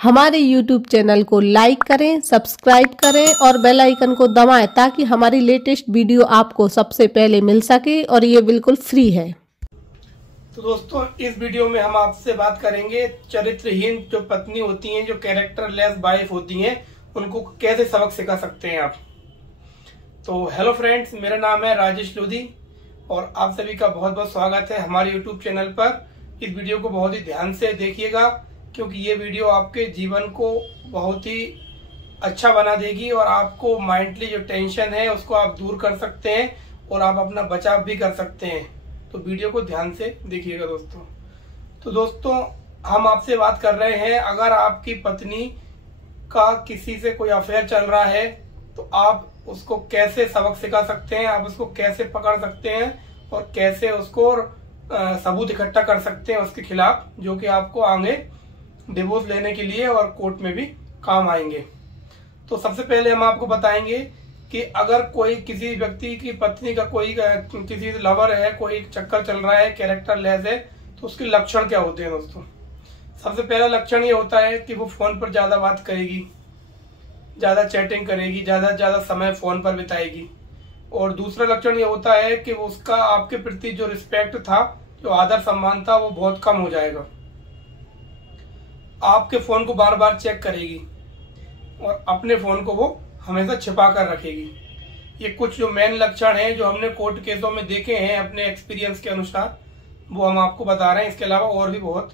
हमारे YouTube channel को like करें, सब्सक्राइब करें और बेल आइकन को दबाएं ताकि हमारी लेटेस्ट वीडियो आपको सबसे पहले मिल सके और ये बिल्कुल फ्री है। तो दोस्तों, इस वीडियो में हम आपसे बात करेंगे चरित्रहीन जो पत्नी होती हैं, जो कैरेक्टरलेस वाइफ होती हैं, उनको कैसे सबक सिखा सकते हैं आप। तो हेलो फ्रेंड्स, मेरा नाम है राजेश लोधी और आप सभी का बहुत बहुत स्वागत है हमारे यूट्यूब चैनल पर। इस वीडियो को बहुत ही ध्यान से देखिएगा क्योंकि ये वीडियो आपके जीवन को बहुत ही अच्छा बना देगी और आपको माइंडली जो टेंशन है उसको आप दूर कर सकते हैं और आप अपना बचाव भी कर सकते हैं। तो वीडियो को ध्यान से देखिएगा दोस्तों। तो दोस्तों, हम आपसे बात कर रहे हैं, अगर आपकी पत्नी का किसी से कोई अफेयर चल रहा है तो आप उसको कैसे सबक सिखा सकते हैं, आप उसको कैसे पकड़ सकते हैं और कैसे उसको सबूत इकट्ठा कर सकते हैं उसके खिलाफ, जो कि आपको आगे डिवोर्स लेने के लिए और कोर्ट में भी काम आएंगे। तो सबसे पहले हम आपको बताएंगे कि अगर कोई किसी व्यक्ति की पत्नी का कोई किसी लवर है, कोई चक्कर चल रहा है, कैरेक्टरलेस है, तो उसके लक्षण क्या होते हैं दोस्तों। सबसे पहला लक्षण ये होता है कि वो फोन पर ज्यादा बात करेगी, ज्यादा चैटिंग करेगी, ज्यादा समय फोन पर बिताएगी। और दूसरा लक्षण ये होता है कि वो उसका आपके प्रति जो रिस्पेक्ट था, जो आदर सम्मान था, वो बहुत कम हो जाएगा। आपके फोन को बार बार चेक करेगी और अपने फोन को वो हमेशा छिपा कर रखेगी। ये कुछ जो मेन लक्षण हैं जो हमने कोर्ट केसों में देखे हैं अपने एक्सपीरियंस के अनुसार, वो हम आपको बता रहे हैं। इसके अलावा और भी बहुत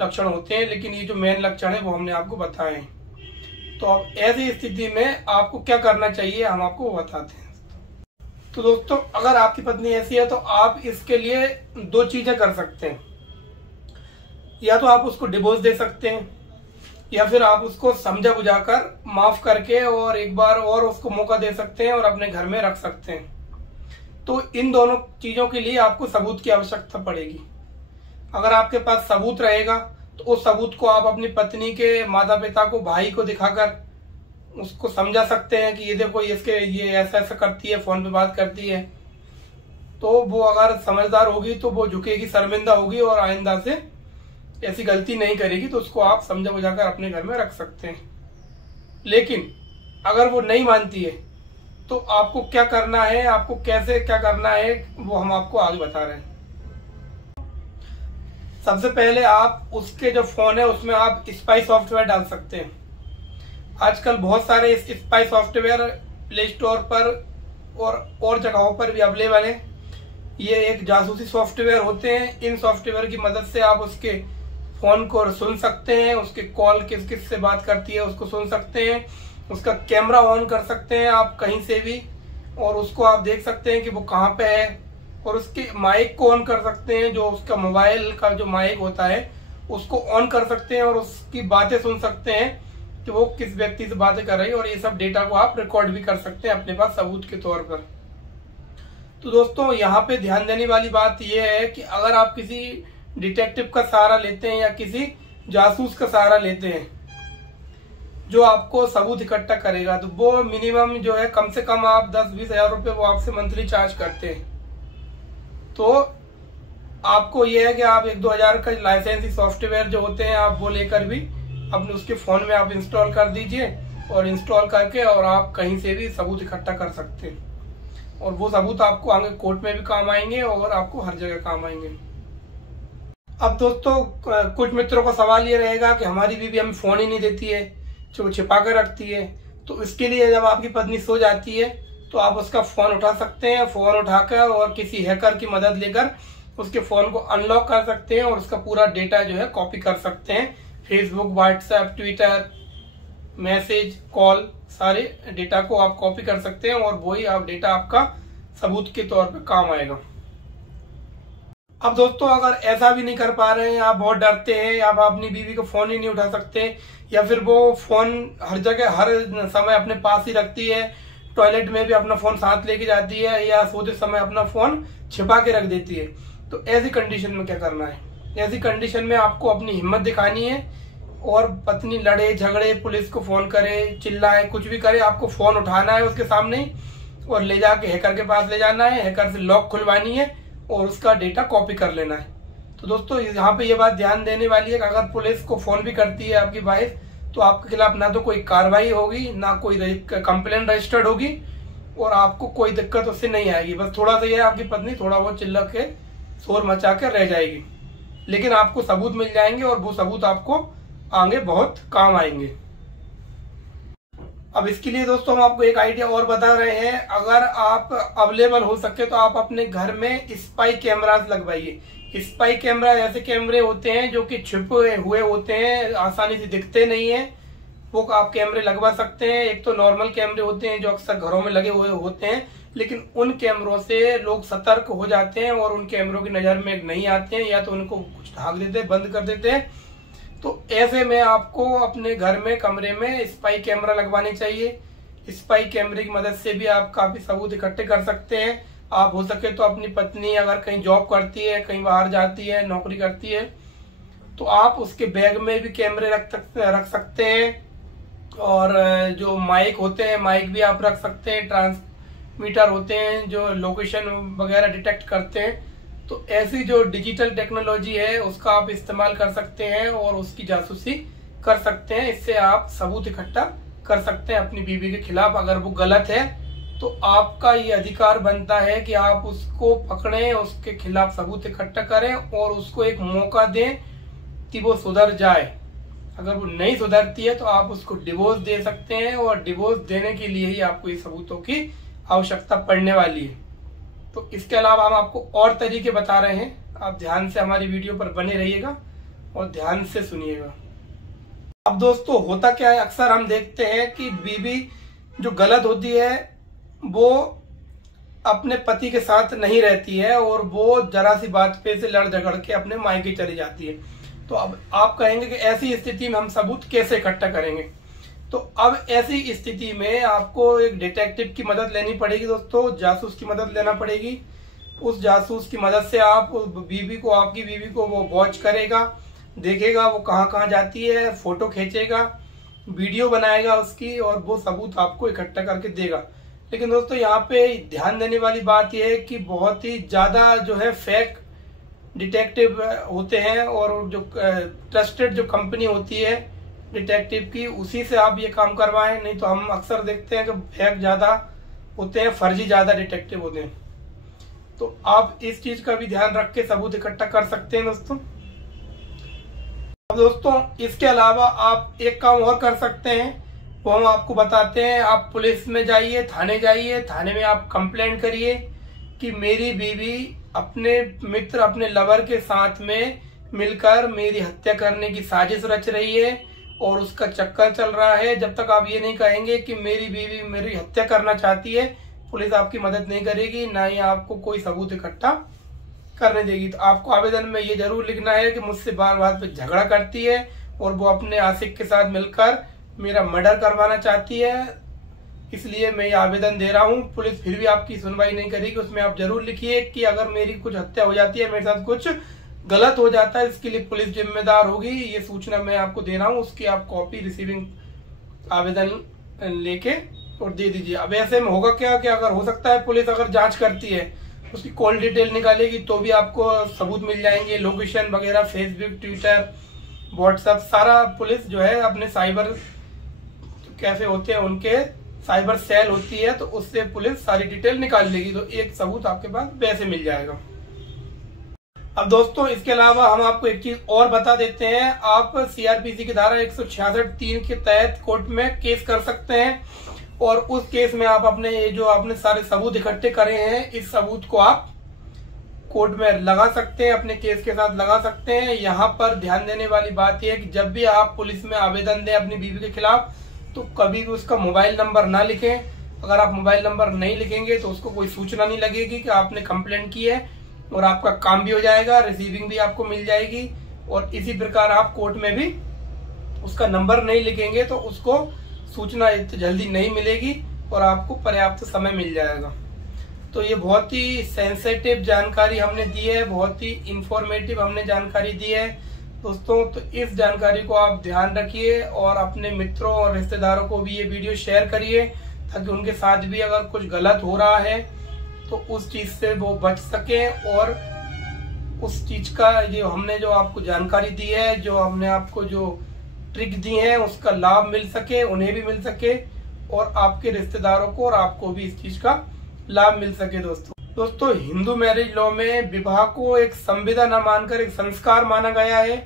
लक्षण होते हैं, लेकिन ये जो मेन लक्षण है वो हमने आपको बताए हैं। तो अब ऐसी स्थिति में आपको क्या करना चाहिए हम आपको बताते हैं। तो दोस्तों, अगर आपकी पत्नी ऐसी है तो आप इसके लिए दो चीजें कर सकते हैं। या तो आप उसको डिवोर्स दे सकते हैं या फिर आप उसको समझा बुझाकर माफ करके और एक बार और उसको मौका दे सकते हैं और अपने घर में रख सकते हैं। तो इन दोनों चीजों के लिए आपको सबूत की आवश्यकता पड़ेगी। अगर आपके पास सबूत रहेगा तो उस सबूत को आप अपनी पत्नी के माता पिता को, भाई को दिखाकर उसको समझा सकते हैं कि ये देखो ये ऐसा ऐसा करती है, फोन पे बात करती है। तो वो अगर समझदार होगी तो वो झुकेगी, शर्मिंदा होगी और आइंदा से ऐसी गलती नहीं करेगी। तो उसको आप समझा बुझाकर अपने घर में रख सकते हैं। लेकिन अगर वो नहीं मानती है तो आपको क्या करना है, आपको कैसे क्या करना है, वो हम आपको आगे बता रहे हैं। सबसे पहले आप उसके जो फोन है उसमें आप स्पाई सॉफ्टवेयर डाल सकते हैं। आजकल बहुत सारे स्पाई सॉफ्टवेयर प्ले स्टोर पर और जगहों पर भी अवेलेबल है। ये एक जासूसी सॉफ्टवेयर होते हैं। इन सॉफ्टवेयर की मदद से आप उसके फोन को सुन सकते हैं, उसके कॉल किस किस से बात करती है उसको सुन सकते हैं, उसका कैमरा ऑन कर सकते हैं आप कहीं से भी, और उसको आप देख सकते हैं कि वो कहाँ पे है। और उसके माइक को ऑन कर सकते हैं, जो उसका मोबाइल का जो माइक होता है उसको ऑन कर सकते हैं और उसकी बातें सुन सकते हैं कि वो किस व्यक्ति से बातें कर रही है। और ये सब डेटा को आप रिकॉर्ड भी कर सकते हैं अपने पास सबूत के तौर पर। तो दोस्तों, यहाँ पे ध्यान देने वाली बात यह है कि अगर आप किसी डिटेक्टिव का सहारा लेते हैं या किसी जासूस का सहारा लेते हैं जो आपको सबूत इकट्ठा करेगा, तो वो मिनिमम जो है कम से कम आप 10-20 हजार रुपये वो आपसे मंथली चार्ज करते हैं। तो आपको ये है कि आप 1-2 हजार का लाइसेंसी सॉफ्टवेयर जो होते हैं आप वो लेकर भी अपने उसके फोन में आप इंस्टॉल कर दीजिए और इंस्टॉल करके और आप कहीं से भी सबूत इकट्ठा कर सकते हैं। और वो सबूत आपको आगे कोर्ट में भी काम आएंगे और आपको हर जगह काम आएंगे। अब दोस्तों, कुछ मित्रों का सवाल ये रहेगा कि हमारी बीवी हमें फोन ही नहीं देती है, जो छिपा कर रखती है। तो इसके लिए जब आपकी पत्नी सो जाती है तो आप उसका फोन उठा सकते हैं, फोन उठाकर और किसी हैकर की मदद लेकर उसके फोन को अनलॉक कर सकते हैं और उसका पूरा डेटा जो है कॉपी कर सकते हैं। Facebook, WhatsApp, Twitter, message, call, सारे डेटा को आप कॉपी कर सकते हैं और वही आप डेटा आपका सबूत के तौर पर काम आएगा। अब दोस्तों, अगर ऐसा भी नहीं कर पा रहे हैं, आप बहुत डरते हैं या आप अपनी बीवी को फोन ही नहीं उठा सकते, या फिर वो फोन हर जगह हर समय अपने पास ही रखती है, टॉयलेट में भी अपना फोन साथ लेके जाती है या सोते समय अपना फोन छिपा के रख देती है, तो ऐसी कंडीशन में क्या करना है। ऐसी कंडीशन में आपको अपनी हिम्मत दिखानी है और पत्नी लड़े झगड़े, पुलिस को फोन करे, चिल्लाए, कुछ भी करे, आपको फोन उठाना है उसके सामने और ले जाके हैकर के पास ले जाना है, हैकर से लॉक खुलवानी है और उसका डेटा कॉपी कर लेना है। तो दोस्तों, यहाँ पे ये बात ध्यान देने वाली है कि अगर पुलिस को फोन भी करती है आपकी वाइफ तो आपके खिलाफ ना तो कोई कार्रवाई होगी, ना कोई कंप्लेन रजिस्टर्ड होगी और आपको कोई दिक्कत उससे नहीं आएगी। बस थोड़ा सा ये आपकी पत्नी थोड़ा बहुत चिल्ला के शोर मचा के रह जाएगी, लेकिन आपको सबूत मिल जाएंगे और वो सबूत आपको आगे बहुत काम आएंगे। अब इसके लिए दोस्तों हम आपको एक आइडिया और बता रहे हैं। अगर आप अवेलेबल हो सके तो आप अपने घर में स्पाई कैमरास लगवाइए। स्पाई कैमरा ऐसे कैमरे होते हैं जो कि छुपे हुए होते हैं, आसानी से दिखते नहीं है, वो आप कैमरे लगवा सकते हैं। एक तो नॉर्मल कैमरे होते हैं जो अक्सर घरों में लगे हुए होते हैं, लेकिन उन कैमरों से लोग सतर्क हो जाते हैं और उन कैमरों की नजर में नहीं आते हैं, या तो उनको कुछ ढाक देते हैं, बंद कर देते हैं। तो ऐसे में आपको अपने घर में कमरे में स्पाई कैमरा लगवानी चाहिए। स्पाई कैमरे की मदद से भी आप काफी सबूत इकट्ठे कर सकते हैं। आप हो सके तो अपनी पत्नी अगर कहीं जॉब करती है, कहीं बाहर जाती है, नौकरी करती है, तो आप उसके बैग में भी कैमरे रख सकते हैं। और जो माइक होते हैं, माइक भी आप रख सकते हैं। ट्रांसमीटर होते हैं जो लोकेशन वगैरह डिटेक्ट करते हैं। तो ऐसी जो डिजिटल टेक्नोलॉजी है उसका आप इस्तेमाल कर सकते हैं और उसकी जासूसी कर सकते हैं। इससे आप सबूत इकट्ठा कर सकते हैं अपनी बीवी के खिलाफ। अगर वो गलत है तो आपका ये अधिकार बनता है कि आप उसको पकड़ें, उसके खिलाफ सबूत इकट्ठा करें और उसको एक मौका दें कि वो सुधर जाए। अगर वो नहीं सुधरती है तो आप उसको डिवोर्स दे सकते हैं और डिवोर्स देने के लिए ही आपको ये सबूतों की आवश्यकता पड़ने वाली है। तो इसके अलावा हम आपको और तरीके बता रहे हैं। आप ध्यान से हमारी वीडियो पर बने रहिएगा और ध्यान से सुनिएगा। अब दोस्तों होता क्या है, अक्सर हम देखते हैं कि बीवी जो गलत होती है वो अपने पति के साथ नहीं रहती है और वो जरा सी बात पे से लड़ झगड़ के अपने मायके चली जाती है। तो अब आप कहेंगे कि ऐसी स्थिति में हम सबूत कैसे इकट्ठा करेंगे। तो अब ऐसी स्थिति में आपको एक डिटेक्टिव की मदद लेनी पड़ेगी दोस्तों, जासूस की मदद लेना पड़ेगी। उस जासूस की मदद से आप आपकी बीवी को वो वॉच करेगा, देखेगा वो कहाँ जाती है, फोटो खींचेगा, वीडियो बनाएगा उसकी और वो सबूत आपको इकट्ठा करके देगा। लेकिन दोस्तों यहाँ पे ध्यान देने वाली बात यह है कि बहुत ही ज्यादा जो है फेक डिटेक्टिव होते हैं और जो ट्रस्टेड जो कंपनी होती है डिटेक्टिव की, उसी से आप ये काम करवाएं। नहीं तो हम अक्सर देखते हैं कि फेक ज्यादा होते हैं, फर्जी ज्यादा डिटेक्टिव होते हैं। तो आप इस चीज का भी ध्यान रख के सबूत इकट्ठा कर सकते हैं दोस्तों। अब दोस्तों इसके अलावा आप एक काम और कर सकते हैं, वो हम आपको बताते हैं। आप पुलिस में जाइए, थाने जाइए, थाने में आप कंप्लेंट करिए कि मेरी बीवी अपने मित्र, अपने लवर के साथ में मिलकर मेरी हत्या करने की साजिश रच रही है और उसका चक्कर चल रहा है। जब तक आप ये नहीं कहेंगे कि मेरी बीवी मेरी हत्या करना चाहती है, पुलिस आपकी मदद नहीं करेगी, ना ही आपको कोई सबूत इकट्ठा करने देगी। तो आपको आवेदन में ये जरूर लिखना है कि मुझसे बार बार पे झगड़ा करती है और वो अपने आशिक के साथ मिलकर मेरा मर्डर करवाना चाहती है, इसलिए मैं ये आवेदन दे रहा हूँ। पुलिस फिर भी आपकी सुनवाई नहीं करेगी। उसमें आप जरूर लिखिए कि अगर मेरी कुछ हत्या हो जाती है, मेरे साथ कुछ गलत हो जाता है, इसके लिए पुलिस जिम्मेदार होगी। ये सूचना मैं आपको दे रहा हूँ, उसकी आप कॉपी रिसीविंग आवेदन लेके और दे दीजिए। अब ऐसे में होगा क्या कि अगर हो सकता है पुलिस अगर जांच करती है, उसकी कॉल डिटेल निकालेगी तो भी आपको सबूत मिल जाएंगे, लोकेशन वगैरह, फेसबुक, ट्विटर, व्हाट्सएप, सारा पुलिस जो है अपने साइबर कैफे होते हैं उनके साइबर सेल होती है, तो उससे पुलिस सारी डिटेल निकाल लेगी। तो एक सबूत आपके पास वैसे मिल जाएगा। अब दोस्तों इसके अलावा हम आपको एक चीज और बता देते हैं। आप सीआरपीसी की धारा 166(3) के तहत कोर्ट में केस कर सकते हैं और उस केस में आप अपने ये जो आपने सारे सबूत इकट्ठे करे हैं, इस सबूत को आप कोर्ट में लगा सकते हैं, अपने केस के साथ लगा सकते हैं। यहाँ पर ध्यान देने वाली बात यह है कि जब भी आप पुलिस में आवेदन दें अपनी बीवी के खिलाफ, तो कभी भी उसका मोबाइल नंबर ना लिखें। अगर आप मोबाइल नंबर नहीं लिखेंगे तो उसको कोई सूचना नहीं लगेगी कि आपने कंप्लेंट की है और आपका काम भी हो जाएगा, रिसीविंग भी आपको मिल जाएगी। और इसी प्रकार आप कोर्ट में भी उसका नंबर नहीं लिखेंगे तो उसको सूचना इतनी जल्दी नहीं मिलेगी और आपको पर्याप्त समय मिल जाएगा। तो ये बहुत ही सेंसिटिव जानकारी हमने दी है, बहुत ही इंफॉर्मेटिव हमने जानकारी दी है दोस्तों। तो इस जानकारी को आप ध्यान रखिए और अपने मित्रों और रिश्तेदारों को भी ये वीडियो शेयर करिए, ताकि उनके साथ भी अगर कुछ गलत हो रहा है तो उस चीज से वो बच सके और उस चीज का जो हमने जो आपको जानकारी दी है, जो हमने आपको जो ट्रिक दी हैं उसका लाभ मिल सके, उन्हें भी मिल सके और आपके रिश्तेदारों को और आपको भी इस चीज का लाभ मिल सके। दोस्तों हिंदू मैरिज लॉ में विवाह को एक संविदा न मानकर एक संस्कार माना गया है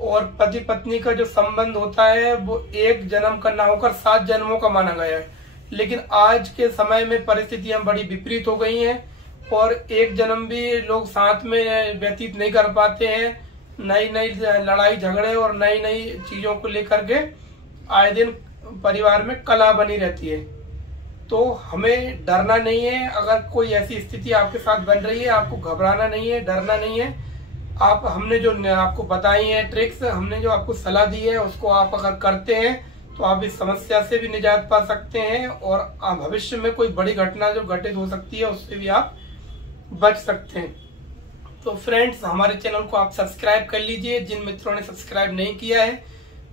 और पति पत्नी का जो संबंध होता है वो एक जन्म का ना होकर 7 जन्मों का माना गया है। लेकिन आज के समय में परिस्थितियां बड़ी विपरीत हो गई हैं और एक जन्म भी लोग साथ में व्यतीत नहीं कर पाते हैं। नई नई लड़ाई झगड़े और नई नई चीजों को लेकर के आए दिन परिवार में कलह बनी रहती है। तो हमें डरना नहीं है। अगर कोई ऐसी स्थिति आपके साथ बन रही है, आपको घबराना नहीं है, डरना नहीं है। हमने जो आपको बताई है ट्रिक्स, हमने जो आपको सलाह दी है, उसको आप अगर करते हैं तो आप इस समस्या से भी निजात पा सकते हैं और भविष्य में कोई बड़ी घटना जो घटित हो सकती है उससे भी आप बच सकते हैं। तो फ्रेंड्स हमारे चैनल को आप सब्सक्राइब कर लीजिए। जिन मित्रों ने सब्सक्राइब नहीं किया है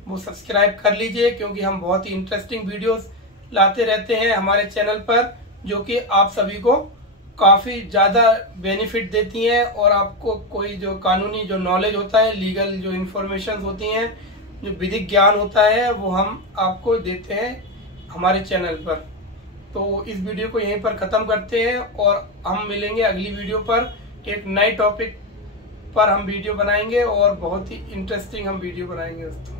वो सब्सक्राइब कर लीजिए, क्योंकि हम बहुत ही इंटरेस्टिंग वीडियोस लाते रहते हैं हमारे चैनल पर, जो कि आप सभी को काफी ज्यादा बेनिफिट देती हैं और आपको कोई जो कानूनी जो नॉलेज होता है, लीगल जो इंफॉर्मेशन होती हैं, जो विधिक ज्ञान होता है, वो हम आपको देते हैं हमारे चैनल पर। तो इस वीडियो को यहीं पर खत्म करते हैं और हम मिलेंगे अगली वीडियो पर। एक नए टॉपिक पर हम वीडियो बनाएंगे और बहुत ही इंटरेस्टिंग हम वीडियो बनाएंगे दोस्तों।